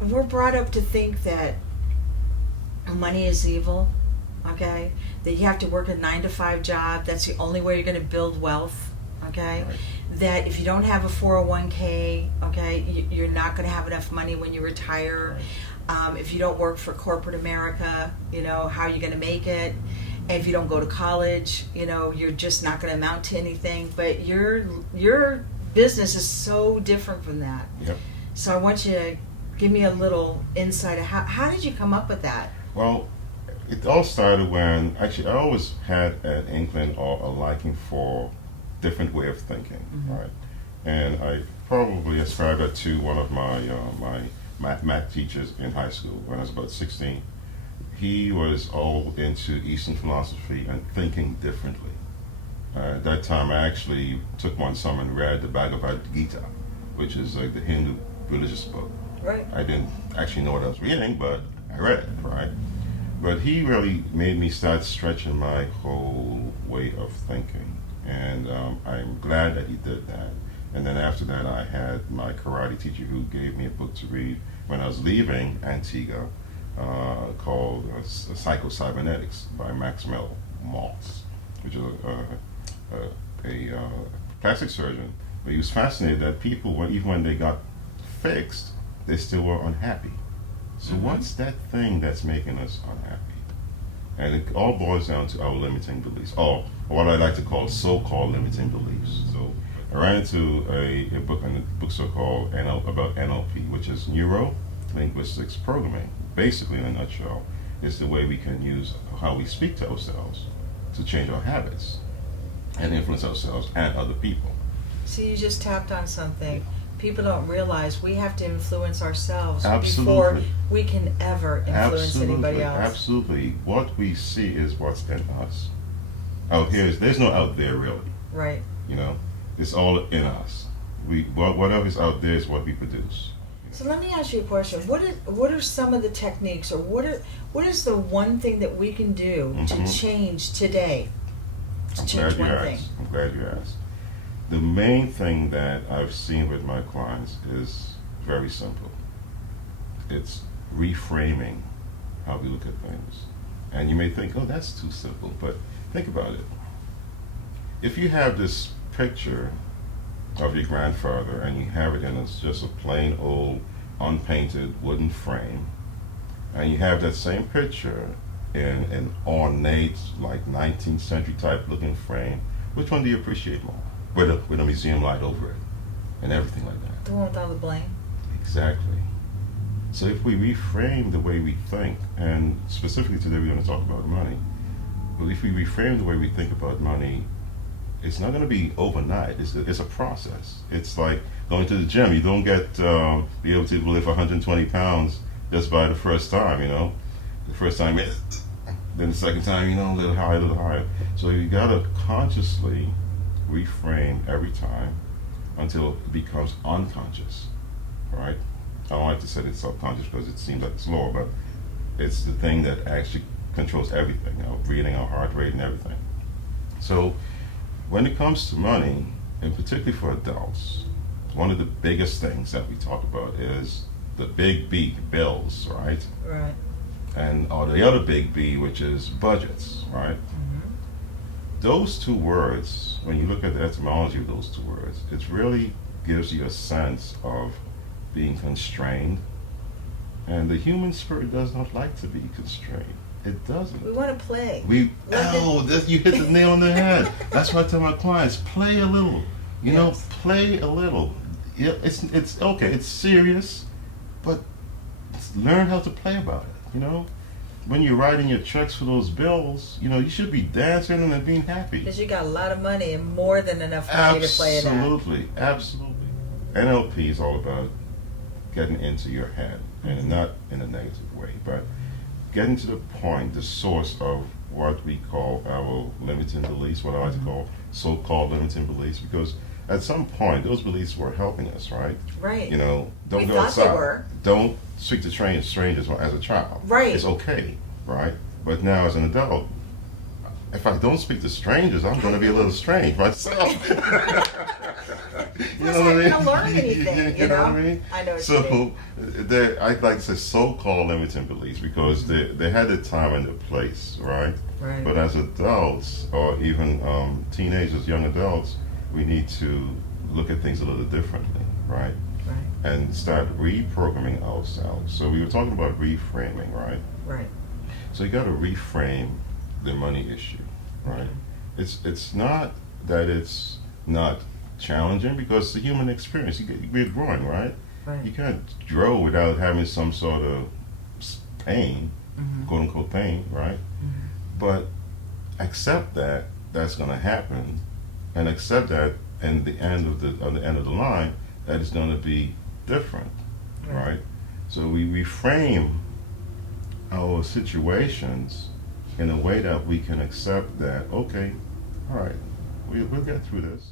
we're brought up to think that money is evil, okay? That you have to work a 9 to 5 job. That's the only way you're going to build wealth, okay? Right. That if you don't have a 401k, okay, you're not going to have enough money when you retire. If you don't work for corporate America, how are you going to make it? And if you don't go to college, you're just not going to amount to anything. But your business is so different from that. Yep. So I want you to give me a little insight of how did you come up with that? Well, it all started when, actually, I always had an inkling or a liking for different way of thinking, right? And I probably ascribed that to one of my math teachers in high school when I was about 16. He was all into Eastern philosophy and thinking differently. At that time, I actually took one summer and read the Bhagavad Gita, which is like the Hindu religious book. Right. I didn't actually know what I was reading, but I read it, right? But he really made me start stretching my whole way of thinking. And I'm glad that he did that. And then after that, I had my karate teacher who gave me a book to read when I was leaving Antigua called Psycho-Cybernetics by Maxwell Maltz, which is a plastic surgeon. But he was fascinated that people, even when they got fixed, they still were unhappy. So what's that thing that's making us unhappy? And it all boils down to our limiting beliefs, or what I like to call so-called limiting beliefs. So I ran into a book, and the book's called about NLP, which is Neuro Linguistics Programming. Basically, in a nutshell, is the way we can use how we speak to ourselves to change our habits and influence ourselves and other people. See, you just tapped on something. People don't realize we have to influence ourselves Absolutely. before we can ever influence anybody else. Absolutely. What we see is what's in us. Out here, there's no out there really. Right. It's all in us. Whatever's out there is what we produce. So let me ask you a question. What are some of the techniques, or what is the one thing that we can do to change today? To change one thing. I'm glad you asked. The main thing that I've seen with my clients is very simple. It's reframing how we look at things. And you may think, oh, that's too simple, but think about it. If you have this picture of your grandfather and you have it in just a plain old unpainted wooden frame, and you have that same picture in an ornate, like 19th century type looking frame, which one do you appreciate more? With a museum light over it and everything like that. The one with all the bling. Exactly. So if we reframe the way we think, and specifically today we're going to talk about money, but if we reframe the way we think about money, it's not going to be overnight. It's a process. It's like going to the gym. You don't get be able to lift 120 pounds just by the first time, The first time, then the second time, a little higher. So you got to consciously reframe every time until it becomes unconscious, right? I don't like to say it's subconscious because it seems like it's lower, but it's the thing that actually controls everything, our breathing, our heart rate, and everything. So when it comes to money, and particularly for adults, one of the biggest things that we talk about is the big B, bills, right? Right. Or the other big B, which is budgets, right? Those two words, when you look at the etymology of those two words, it really gives you a sense of being constrained. And the human spirit does not like to be constrained. It doesn't. We want to play. You hit the nail on the head. That's why I tell my clients, play a little. Play a little. Yeah, it's okay. It's serious, but learn how to play about it. When you're writing your checks for those bills, you should be dancing and being happy. Because you got a lot of money and more than enough money to play it out. Absolutely. NLP is all about getting into your head, and not in a negative way, but getting to the point, the source of what we call our limiting beliefs, what I like to call so-called limiting beliefs, because at some point those beliefs were helping us, right? Right. Don't We go thought outside. they were. Don't speak to strangers as a child. Right. It's okay, right? But now as an adult, if I don't speak to strangers, I'm going to be a little strange myself. Plus, I didn't learn anything, You know what I mean? I know what you mean. So, I'd like to say so-called limiting beliefs because they had the time and the place, right? Right. But as adults, or even teenagers, young adults, we need to look at things a little differently, right? Right. And start reprogramming ourselves. So we were talking about reframing, right? Right. So you got to reframe the money issue, right? Mm-hmm. It's not that it's not challenging because it's a human experience. We're growing, right? Right. You can't grow without having some sort of pain, Mm-hmm. quote unquote pain, right? Mm-hmm. But accept that that's going to happen, and accept that, and the end of the line, that it's going to be different, right? So we reframe our situations in a way that we can accept that, okay, all right, we'll get through this.